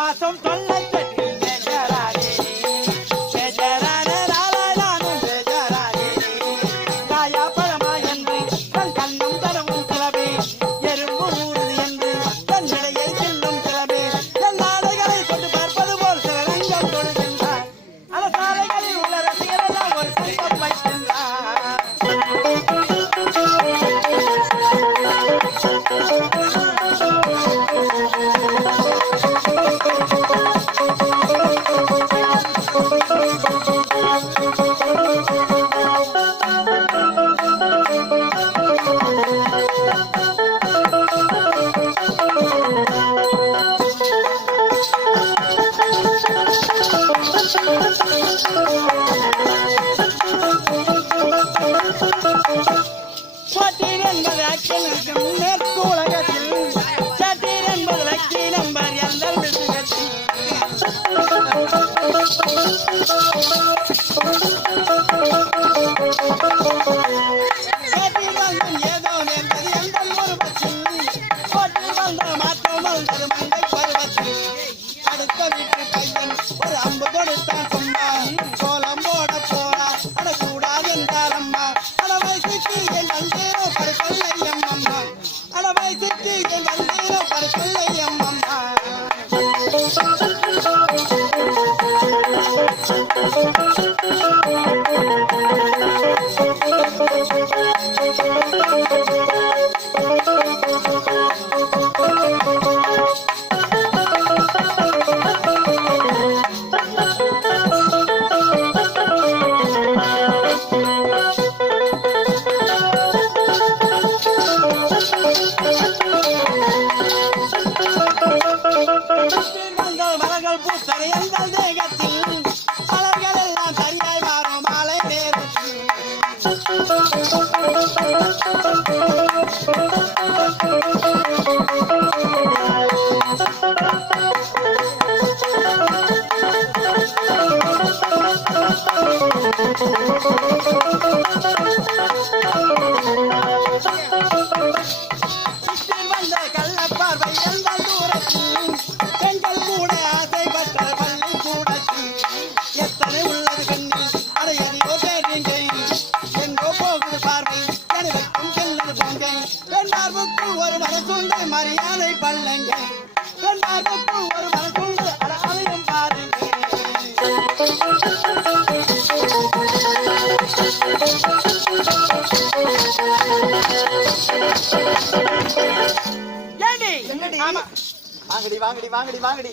மாசம் தொள்ளாயிரத்தி மேற்கு உலகத்தில் சட்டீர் என்பது லக்கி நம்பர் எல்லாம் விட்டுகத்தில் Thank you. சரியங்கள் தேகத்தில் மலர்கள் எல்லாம் சரியாய் மாறும் மாலை நேரத்தில் வந்த பார்வையா எல்லாருக்கும் ஒரு மனசுண்டு மரியாதை பள்ளங்க எல்லாருக்கும் ஒரு மனசுண்டு அலாதையும் பாருங்க. வாங்கடி வாங்கடி வாங்கடி வாங்கடி.